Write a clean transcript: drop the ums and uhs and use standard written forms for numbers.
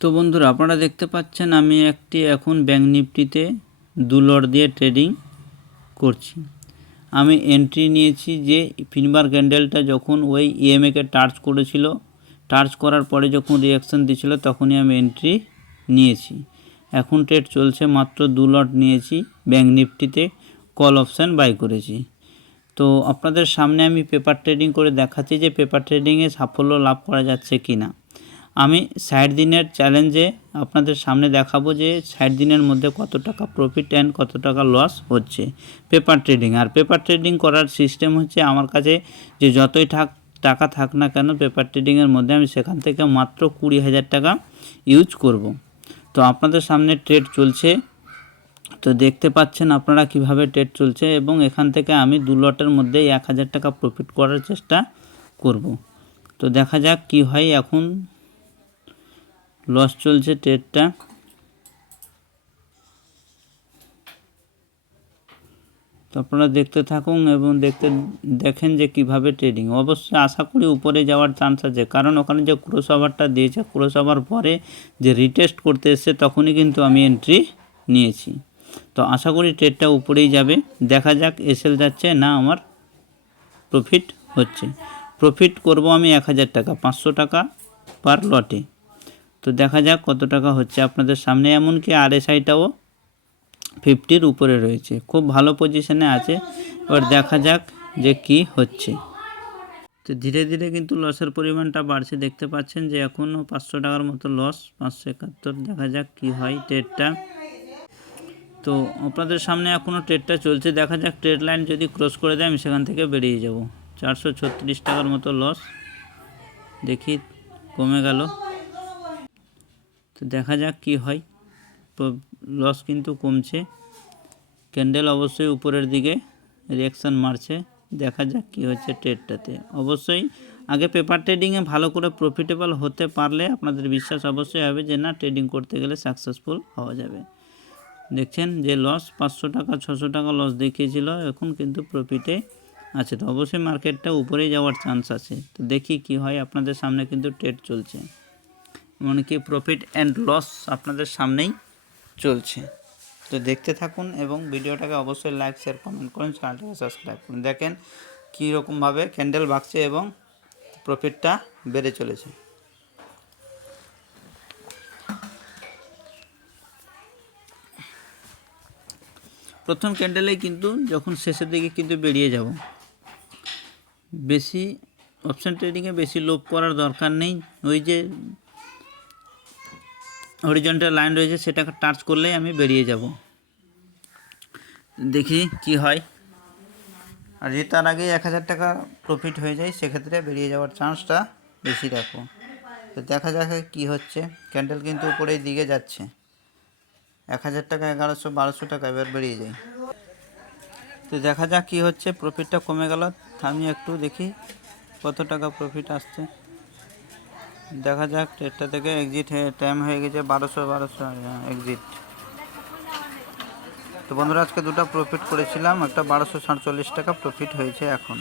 তো বন্ধুরা, আপনারা দেখতে পাচ্ছেন আমি এখন ব্যাঙ্ক নিফটিতে 2 লট দিয়ে ট্রেডিং করছি। আমি এন্ট্রি নিয়েছি যে ফিনবার ক্যান্ডেলটা যখন ওই ইএমএ-কে টাচ করেছিল, টাচ করার পরে যখন রিঅ্যাকশান দিয়েছিল তখনই আমি এন্ট্রি নিয়েছি। এখন ট্রেড চলছে, মাত্র 2 লট নিয়েছি, ব্যাঙ্ক নিফটিতে কল অপশান বাই করেছি। তো আপনাদের সামনে আমি পেপার ট্রেডিং করে দেখাচ্ছি যে পেপার ট্রেডিংয়ে সাফল্য লাভ করা যাচ্ছে কি না। আমি 60 দিনের চ্যালেঞ্জে আপনাদের সামনে দেখাবো যে 60 দিনের মধ্যে কত টাকা প্রফিট অ্যান্ড কত টাকা লস হচ্ছে পেপার ট্রেডিং। আর পেপার ট্রেডিং করার সিস্টেম হচ্ছে, আমার কাছে যে যতই টাকা থাক না কেন পেপার ট্রেডিংয়ের মধ্যে আমি সেখান থেকে মাত্র 20,000 টাকা ইউজ করব। তো আপনাদের সামনে ট্রেড চলছে, তো দেখতে পাচ্ছেন আপনারা কিভাবে ট্রেড চলছে, এবং এখান থেকে আমি 2 লটের মধ্যে 1,000 টাকা প্রফিট করার চেষ্টা করব। তো দেখা যাক কি হয়। এখন লস চলছে ট্রেডটা। তো আপনারা দেখতে থাকুন এবং দেখেন যে কিভাবে ট্রেডিং। অবশ্যই আশা করি উপরে যাওয়ার চান্স আছে, কারণ ওখানে যে ক্রস ওভারটা দিয়েছে, ক্রস ওভার পরে যে রিটেস্ট করতে এসছে তখনই কিন্তু আমি এন্ট্রি নিয়েছি। তো আশা করি ট্রেডটা উপরেই যাবে। দেখা যাক এসএল যাচ্ছে না আমার প্রফিট হচ্ছে। প্রফিট করব আমি 1,000 টাকা, 500 টাকা পার লটে। তো দেখা যাক কত টাকা হচ্ছে আপনাদের সামনে। এমনকি আরএসআইটাও 50-র উপরে রয়েছে, খুব ভালো পজিশনে আছে। এবার দেখা যাক যে কি হচ্ছে। তো ধীরে ধীরে কিন্তু লসের পরিমাণটা বাড়ছে, দেখতে পাচ্ছেন যে এখনও 500 টাকার মতো লস, 571। দেখা যাক কি হয় ট্রেডটা। তো আপনাদের সামনে এখনও ট্রেডটা চলছে, দেখা যাক ট্রেড লাইন যদি ক্রস করে দেয় আমি সেখান থেকে বেরিয়ে যাব। 436 টাকার মতো লস, দেখি কমে গেল। তো দেখা যাক কি হয়। লস কিন্তু কমছে, ক্যান্ডেল অবশ্যই উপরের দিকে রিঅ্যাকশান মারছে। দেখা যাক কি হচ্ছে ট্রেডটাতে। অবশ্যই আগে পেপার ট্রেডিংয়ে ভালো করে প্রফিটেবল হতে পারলে আপনাদের বিশ্বাস অবশ্যই হবে যে না, ট্রেডিং করতে গেলে সাকসেসফুল হওয়া যাবে। দেখছেন যে লস 500 টাকা 600 টাকা লস দেখিয়েছিল, এখন কিন্তু প্রফিটে আছে। তো অবশ্যই মার্কেটটা উপরেই যাওয়ার চান্স আছে। তো দেখি কি হয়। আপনাদের সামনে কিন্তু ট্রেড চলছে, এমনকি প্রফিট অ্যান্ড লস আপনাদের সামনেই চলছে। তো দেখতে থাকুন এবং ভিডিওটাকে অবশ্যই লাইক শেয়ার কমেন্ট করুন, চ্যানেলটাকে সাবস্ক্রাইব করুন। দেখেন কীরকমভাবে ক্যান্ডেল ভাগছে এবং প্রফিটটা বেড়ে চলেছে। প্রথম ক্যান্ডেলেই কিন্তু যখন শেষের দিকে কিন্তু বেরিয়ে যাব। বেশি অপশান ট্রেডিংয়ে বেশি লোভ করার দরকার নেই। ওই যে হরিজন্টাল লাইন রয়েছে সেটাকে টাচ করলেই আমি বেরিয়ে যাব। দেখি কি হয়। আর যদি তার আগে 1,000 টাকা প্রফিট হয়ে যায় সেক্ষেত্রে বেরিয়ে যাওয়ার চান্সটা বেশি রাখো। তো দেখা যাক কি হচ্ছে। ক্যান্ডেল কিন্তু উপরের দিকে যাচ্ছে, 1,000 টাকা 1100 1200 টাকা এবার বেরিয়ে যায়। তো দেখা যাক কি হচ্ছে। প্রফিটটা কমে গেল, আমি একটু দেখি কত টাকা প্রফিট আসছে। দেখা যাক ট্রেডটা থেকে এক্সিট টাইম হয়ে গেছে 1200 এক্সিট। তো বন্ধুরা, আজকে দুটো প্রফিট করেছিলাম, একটা 1247 টাকা প্রফিট হয়েছে এখন।